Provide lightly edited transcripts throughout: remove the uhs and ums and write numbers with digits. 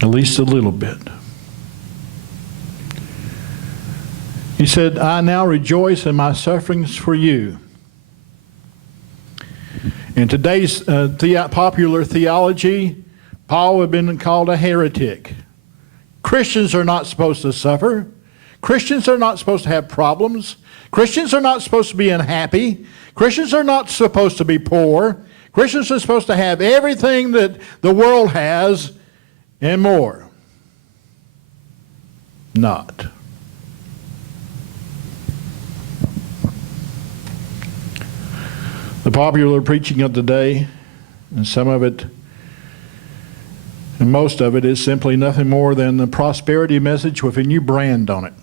At least a little bit. He said, I now rejoice in my sufferings for you. In today's popular theology, Paul would have been called a heretic. Christians are not supposed to suffer. Christians are not supposed to have problems. Christians are not supposed to be unhappy. Christians are not supposed to be poor. Christians are supposed to have everything that the world has and more. Not. The popular preaching of today, and some of it, and most of it, is simply nothing more than the prosperity message with a new brand on it.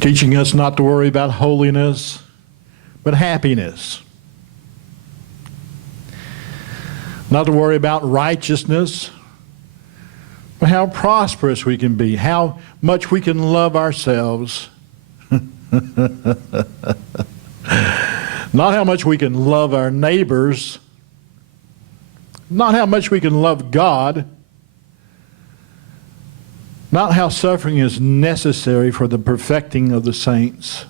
Teaching us not to worry about holiness, but happiness. Not to worry about righteousness, but how prosperous we can be, how much we can love ourselves. Not how much we can love our neighbors, not how much we can love God, not how suffering is necessary for the perfecting of the saints,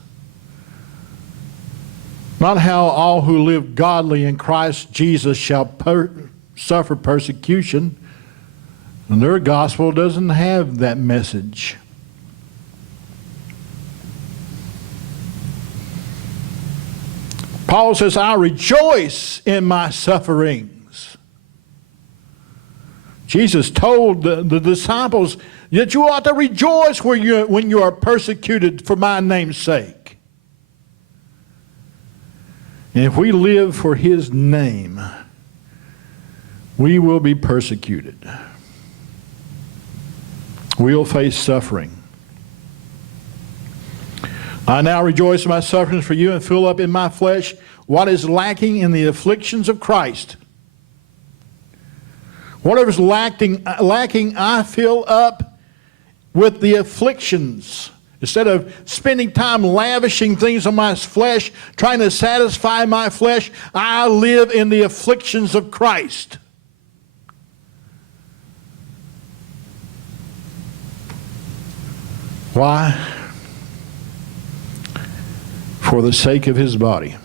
not how all who live godly in Christ Jesus shall suffer persecution. And their gospel doesn't have that message. Paul says, I rejoice in my sufferings. Jesus told the disciples that you ought to rejoice when you are persecuted for my name's sake. And if we live for his name, we will be persecuted. We'll face suffering. I now rejoice in my sufferings for you and fill up in my flesh what is lacking in the afflictions of Christ. Whatever's lacking, I fill up with the afflictions. Instead of spending time lavishing things on my flesh, trying to satisfy my flesh, I live in the afflictions of Christ. Why? For the sake of his body.